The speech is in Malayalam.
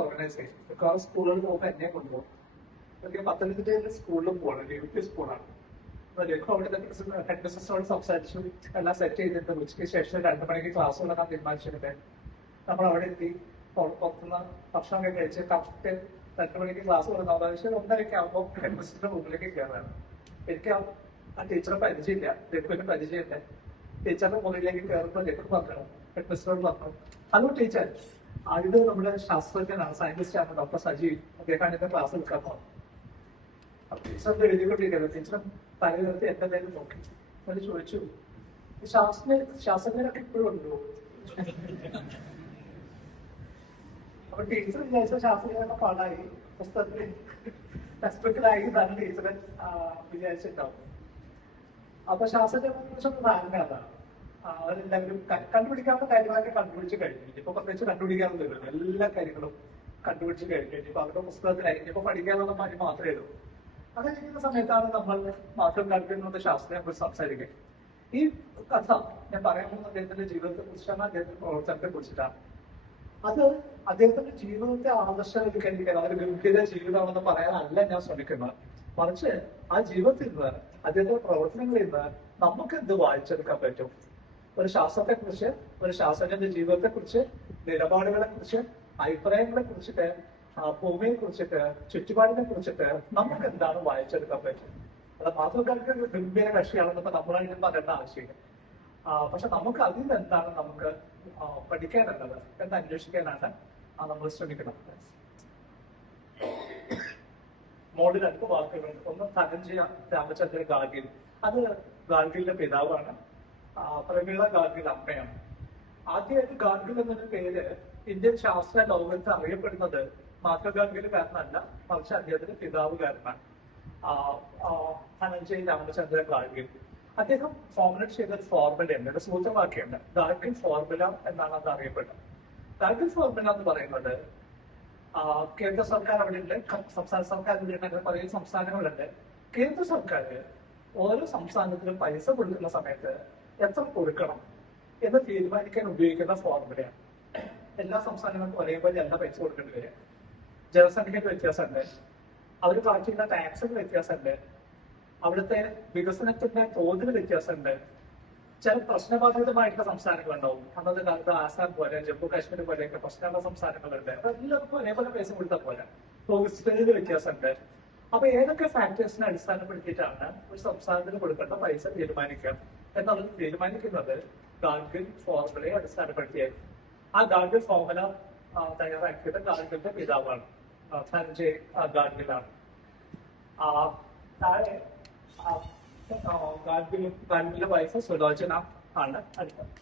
ഓർഗനൈസ് ചെയ്യും. മിക്കവാറും സ്കൂളുകളിൽ പോകുമ്പോൾ എന്നെ കൊണ്ടുപോകും. എനിക്ക് പത്തനംതിട്ടയിൽ സ്കൂളിലും പോകണം, യു സ്കൂളാണ്. അപ്പൊ അവിടുത്തെ ഹെഡ് മിസ്റ്ററോട് സംസാരിച്ചു, എല്ലാം സെറ്റ് ചെയ്തിട്ട് ഉച്ചയ്ക്ക് ശേഷം 2 മണിക്ക് ക്ലാസ് തുടങ്ങാൻ തീരുമാനിച്ചിട്ടുണ്ട്. നമ്മൾ അവിടെ എത്തി, പുറത്തുനിന്ന് ഭക്ഷണം കഴിച്ച് കറക്റ്റ് 2 മണിക്ക് ക്ലാസ് തുടങ്ങാൻ പക്ഷേ 1:30 ആകുമ്പോൾ ഹെഡ് മിസ്റ്ററിന്റെ മുമ്പിലേക്ക് കയറാണ്. എനിക്ക് ആ ടീച്ചറെ പരിചയമില്ല, ലഘുവിന് പരിചയമില്ല. ടീച്ചറിന്റെ മുകളിലേക്ക് കയറുമ്പോൾ ലഘു പറഞ്ഞു, ഹെഡ് മിസ്റ്ററോട് പറഞ്ഞു, ഹലോ ടീച്ചർ, ഇത് നമ്മുടെ ശാസ്ത്രജ്ഞനാണ്, സയന്റിസ്റ്റ് ആണ്, ഡോക്ടർ സജി, അദ്ദേഹമാണ് എന്റെ ക്ലാസ് എടുക്കാൻ പോകുന്നത്. അപ്പൊ ടീച്ചറിന്റെ എഴുതിക്കൊണ്ടിരിക്കുന്നത് ടീച്ചർ തലനിർത്തി എന്റെ നേരം നോക്കി എന്നിട്ട് ചോദിച്ചു, ശാസ്ത്രജ്ഞരൊക്കെ ഇപ്പോഴും ഉണ്ടോ? അപ്പൊ ടീച്ചർ വിചാരിച്ച ശാസ്ത്രജ്ഞരൊക്കെ പാടായി, പുസ്തകത്തിൽ ടെക്സ്റ്റ്ബുക്കിലായി ഇതാണ് ടീച്ചറെ വിചാരിച്ചിട്ടുണ്ടാവും. അപ്പൊ ശാസ്ത്രജ്ഞരെ കുറിച്ചൊന്നും ധാരണ അതാണ്. അവരെല്ലാവരും കണ്ടുപിടിക്കാവുന്ന കാര്യങ്ങളൊക്കെ കണ്ടുപിടിച്ച് കഴിഞ്ഞു. ഇപ്പൊ പ്രത്യേകിച്ച് കണ്ടുപിടിക്കാവുന്നില്ല, എല്ലാ കാര്യങ്ങളും കണ്ടുപിടിച്ച് കഴിഞ്ഞു. ഇപ്പൊ അവരുടെ പുസ്തകത്തിലായി ഇപ്പൊ പഠിക്കാനുള്ള കാര്യം മാത്രമേ ഉള്ളൂ. അത് കഴിയുന്ന സമയത്താണ് നമ്മൾ മാത്രം കണ്ടുപിടിക്കുന്ന ശാസ്ത്രത്തെ കുറിച്ച് സംസാരിക്കുക. ഈ കഥ ഞാൻ പറയാൻ പോകുന്ന അദ്ദേഹത്തിന്റെ ജീവിതത്തെ കുറിച്ചാണ്, അദ്ദേഹത്തിന്റെ പ്രവർത്തനത്തെ കുറിച്ചിട്ടാണ്. അത് അദ്ദേഹത്തിന്റെ ജീവിതത്തെ ആദർശവൽക്കരിക്കാൻ, ഒരു ഗംഭീര ജീവിതമാണെന്ന് പറയാനല്ല ഞാൻ ശ്രമിക്കുന്നത്. മറിച്ച് ആ ജീവിതത്തിൽ നിന്ന്, അദ്ദേഹത്തിന്റെ പ്രവർത്തനങ്ങളിൽ നിന്ന് നമുക്ക് എന്ത് വായിച്ചെടുക്കാൻ പറ്റും? ഒരു ശാസ്ത്രത്തെ കുറിച്ച്, ഒരു ശാസ്ത്രജ്ഞന്റെ ജീവിതത്തെ കുറിച്ച്, നിലപാടുകളെ കുറിച്ച്, അഭിപ്രായങ്ങളെ കുറിച്ചിട്ട്, ഭൂമിയെ കുറിച്ചിട്ട്, ചുറ്റുപാടിനെ കുറിച്ചിട്ട് നമുക്ക് എന്താണ് വായിച്ചെടുക്കാൻ പറ്റും? അത് മാതൃകാർക്ക് ഒരു ഗംഭീര കക്ഷിയാണെന്നപ്പോ നമ്മളതിന് പറയേണ്ട ആവശ്യമില്ല. പക്ഷെ നമുക്ക് അതിൽ നിന്ന് എന്താണ് നമുക്ക് പഠിക്കാനുള്ളത് എന്ന് അന്വേഷിക്കാനാണ് നമ്മൾ ശ്രമിക്കുന്നത്. മോഡിൽ 2 വാക്കുകളുണ്ട്. ഒന്ന് ധനഞ്ജയ രാമചന്ദ്ര ഗാർഗിൽ, അത് ഗാർഗിലിന്റെ പിതാവാണ്. പ്രമീള ഗാർഗിൽ അമ്മയാണ്. ആദ്യമായിട്ട് ഗാർഗിൽ എന്നൊരു പേര് ഇന്ത്യൻ ശാസ്ത്ര ലോകത്ത് അറിയപ്പെടുന്നത് മഹാത്മാ ഗാർഗിൽ കാരണമല്ല, മറിച്ച് അദ്ദേഹത്തിന്റെ പിതാവ് കാരണമാണ്, ധനഞ്ജയ രാമചന്ദ്ര ഗാർഗിൽ. അദ്ദേഹം ഫോർമുലേറ്റ് ചെയ്ത ഒരു ഫോർമുലയുണ്ട്, ഒരു സൂത്രവാക്യമുണ്ട്, ഗാർഗിൽ ഫോർമുല എന്നാണ് അത് അറിയപ്പെട്ടത്. ഗാർഗിൽ ഫോർമുല എന്ന് പറയുന്നത് കേന്ദ്ര സർക്കാർ അവിടെ ഉണ്ട്, സംസ്ഥാന സർക്കാർ ഉണ്ട്, അങ്ങനെ പല സംസ്ഥാനങ്ങളുണ്ട്. കേന്ദ്ര സർക്കാർ ഓരോ സംസ്ഥാനത്തിനും പൈസ കൊടുക്കുന്ന സമയത്ത് എത്ര കൊടുക്കണം എന്ന് തീരുമാനിക്കാൻ ഉപയോഗിക്കുന്ന ഫോർമുലയാണ്. എല്ലാ സംസ്ഥാനങ്ങൾക്കും ഒരേപോലെ എല്ലാ പൈസ കൊടുക്കേണ്ടി വരിക. ജനസംഖ്യക്ക് വ്യത്യാസമുണ്ട്, അവർ കളക്ട് ടാക്സിന് വ്യത്യാസമുണ്ട്, അവിടുത്തെ വികസനത്തിന്റെ തോതിന് വ്യത്യാസമുണ്ട്. ചില പ്രശ്നബാധിതമായിട്ടുള്ള സംസ്ഥാനങ്ങളുണ്ടാവും. അന്നത്തെ കാലത്ത് ആസാം പോലെ, ജമ്മു കാശ്മീർ പോലെയൊക്കെ പ്രശ്നമുള്ള സംസ്ഥാനങ്ങളുണ്ട്. എല്ലാവർക്കും ഒരേപോലെ പൈസ കൊടുത്താൽ പോലെ ടൂറിസ്റ്റിന് വ്യത്യാസമുണ്ട്. അപ്പൊ ഏതൊക്കെ ഫാക്ടേഴ്സിനെ അടിസ്ഥാനപ്പെടുത്തിയിട്ടാണ് ഒരു സംസ്ഥാനത്തിന് കൊടുക്കേണ്ട പൈസ തീരുമാനിക്കുക എന്നുള്ളത് തീരുമാനിക്കുന്നത് ഗാർഗിൽ ഫോർമുലയെ അടിസ്ഥാനപ്പെടുത്തിയായിരുന്നു. ആ ഗാർഗിൽ ഫോർമുല തയ്യാറാക്കിയത് ഗാർഗിലിന്റെ പിതാവാണ്, ധനഞ്ജയ് ഗാർഗിലാണ്. താഴെ ഗാർഗിലിന്റെ വൈഫ് സുലോചന ആണ് അടുത്തത്.